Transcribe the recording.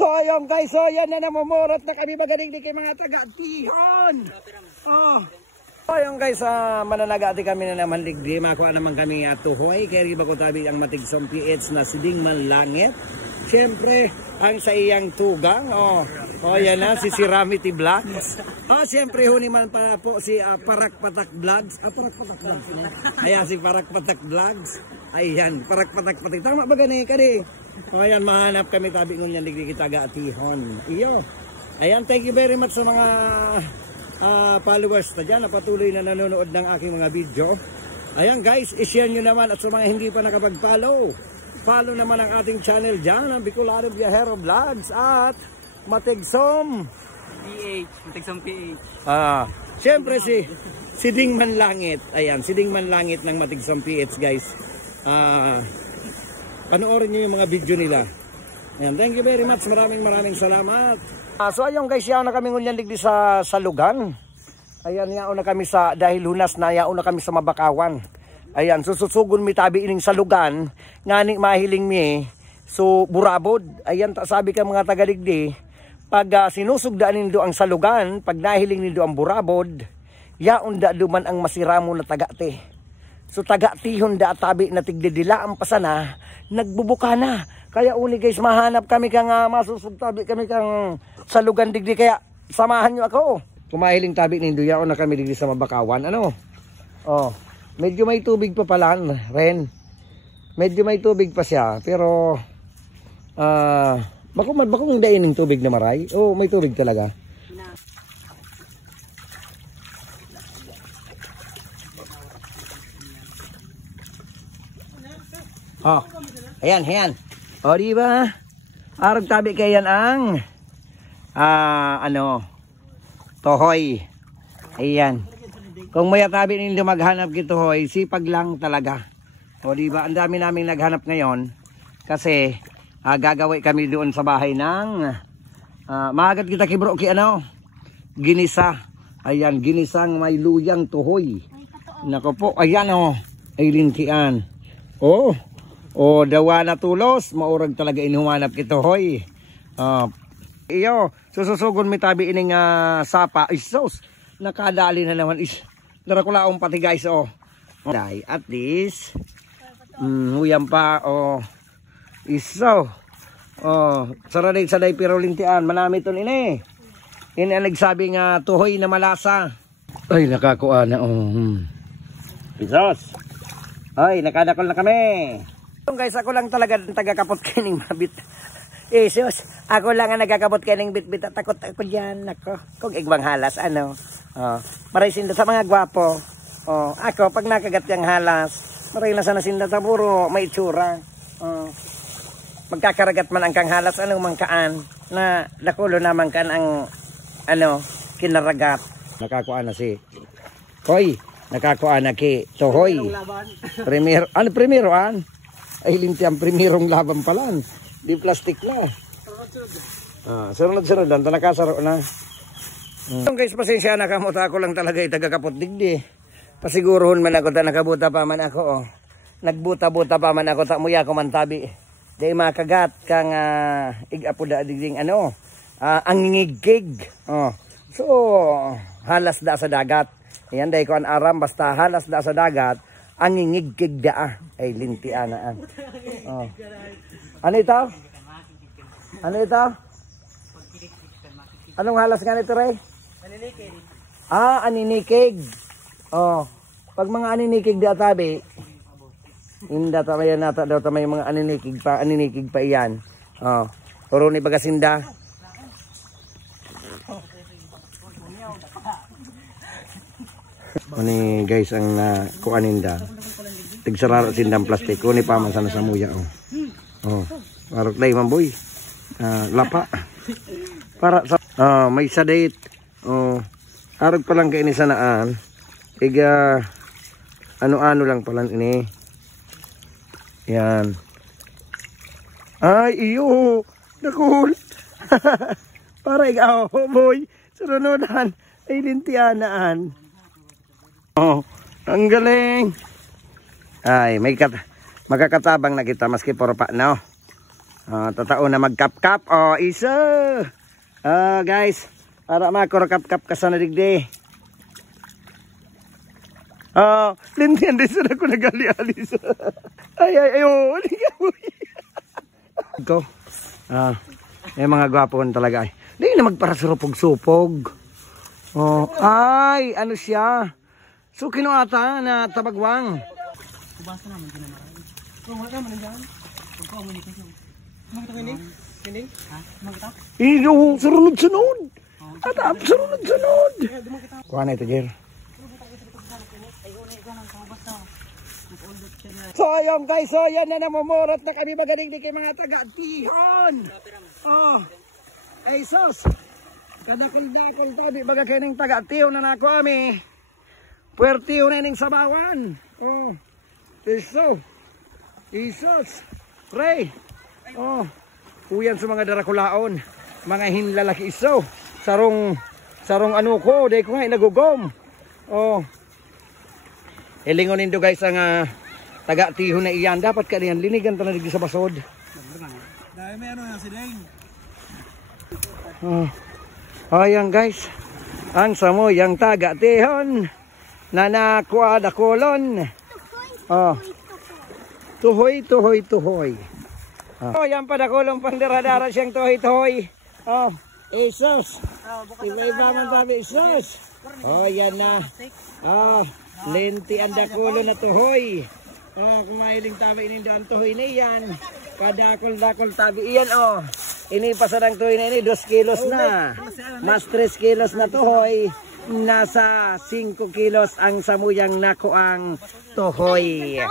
So ayun guys, so yan na namumurot na kami magaling di kay mga taga-tihon. Oh. So ayun guys, mananagati kami na naman ligdi. Makuha naman kami at tuhoy. Kaya riba ko tabi ang matigsong PH na siding man langit. Siyempre, ang sa iyang tugang. Oh, yan na, si Ramity Vlogs. Siyempre, huni man pa po si Parak Patak Vlogs. Parak Patak Vlogs. Ayan, si Parak Patak Vlogs. Ayan, Parak Patak Patak. Tama ba gani ka di? Ayan, mahanap kami tabi ngun yan digdi taga-atihon. Iyo. Ayan, thank you very much sa mga followers na dyan na patuloy na nanonood ng aking mga video. Ayan guys, i-share nyo naman at sa mga hindi pa nakapag-follow. Follow naman ang ating channel dyan, ang Bicolano Viajero Vlogs at Matigsom PH, Matigsom PH. Siyempre si Dingman Langit. Ayan, si Dingman Langit ng Matigsom PH guys. Panoorin nyo yung mga video nila. Ayan, thank you very much. Maraming salamat. So ayun guys, yaon na kami ngunyan digdi sa Lugan. Ayan, yaon na kami dahil lunas na yaon na kami sa Mabakawan. Ayan, sususugon mi tabi ining sa Lugan, ngani mahiling mi, so burabod. Ayan, sabi ka mga tagaligdi, pag sinusugdaan nindo ang salugan, pag nahiling nindo ang burabod, yaon da duman ang masiramo na tagate. So taga-tihon da tabi na tigdidila ang pasana, nagbubuka na. Kaya uni guys, mahanap kami kang masusugtabi kami kang salugan digdi, kaya samahan nyo ako. Kumahiling tabi nindo, yaon na kami digdi sa Mabakawan, ano? Oh. Medyo may tubig pa pala ren. Medyo may tubig pa siya. Pero bakong dain ng tubig na maray. Oh, may tubig talaga. Oh, ayan. O, diba? Arag tabi kayan ang tohoy. Ayan. Kung may tabi ninyo maghanap gito hoy, sipag lang talaga. O diba, ang dami naming naghanap ngayon kasi gagawin kami doon sa bahay ng maagat kita kibro ki ginisa. Ayan, ginisang may luyang tuhoy. Nako po, ayan ay lintian. Dawa na tulos, maurag talaga inumanap kito hoy. Iyo, sususugon mi tabi ining sapa isos. Nakadali na naman narakulaong pati guys at least huyang pa saraday saday pero lintian manami ton ini ang nagsabi nga tuhoy na malasa ay nakakuha na isos ay nakadakol na kami guys. Ako lang talaga tagakapot kining mabit isos ako lang ang nagkakapot kining bit-bit at takot ako dyan ako kung igbang halas maray sinda sa mga gwapo. Ako pag nakagat yung halas, maray na sana sinda sa puro may itsura. Magkakaragat man ang kang halas, anong mangkaan na nakulo naman kan ang kinaragat. Nakakuha na si Hoy, nakakuha na ki Tohoy. Primero ay linti ang primerong laban pala. Di plastic na. Sunod dan nakasaro na. Guys, pasensya na kamot ako lang talaga tagakapot digdi. Pasigurohon man ako ta nakabuta pa man ako Nagbuta-buta pa man ako ta muya ko man tabi. Di makagat kang igapuda digding ang ngigig. So halas da sa dagat. Ayan day ko an aram basta halas da sa dagat ang ngigig da ay lintian na. Ano ito? Anong halas nga nito, Ray? Aninikig. Aninikig. Pag mga aninikig di atabi, hindi tamayan nata daw tamay mga aninikig pa iyan. Puro ni bagasinda. Kuni guys ang kuaninda. Tigsararo sindang plastik. Kuni pa man sana sa muya. Parok lay mamboy. Lapa. Para sa may sadait. Arog pa lang kayo ni sanaan. Iga ano-ano lang pala ini. Yan. Ay, iyo. Nakul. Para ikaw, boy. Surunudan. Ay, lintianaan. Ang galing. Ay, may makakatabang na kita maski puro pa, no? Tatao na magkap-kap. Isa. Guys, para makorkap-kap ka sa nadigdi. Lintian din sa ako nagali-alis. Ay, Ikaw. Yung mga gwapon talaga ay. Hindi na magparasupog-supog. Ay, ano siya? So, kinuata na tabagwang. Kubasa naman, ginamarain. Wala naman nandiyan. Pagka-umunik na siya. Magkita ko hindi? Ha? Magkita? Iyo, sarunod-sunod. Atap, sarunod-sunod. Kuha na ito, Jer. So, ayun guys, so yan na namumurot na kami magaling di kay mga taga-tihon. Ay sos. Kadakol-dakol to, di baga kayo ng taga-tihon na nako ami. Puertiyo na ning sabawan. Isos. Ray. Uyan sa mga darakulaon. Mga hinlalaki iso. Sarong ano ko, day ko nga nagugom. Ilingonin do guys ang taga-tihon na iyan. Dapat ka diyan linigan ta na digdi sa basod. Dahil may ano na siling. Ayan guys. Ang samo yang taga-tihon na nakuha dakolon. Tuhoy. Yan pa dakolon pandaradara siyang tuhoy. Isos. Iba-iba man tabi isos. Yan na. Lenti ang dakolon na tuhoy. Kumahiling tabi inindoan tuhoy na yan. Padakol-dakol tabi iyan Inipasan ang tuhoy na ini 2 kilos na. Mas 3 kilos na tuhoy. Nasa 5 kilos ang samuyang nakuang tuhoy.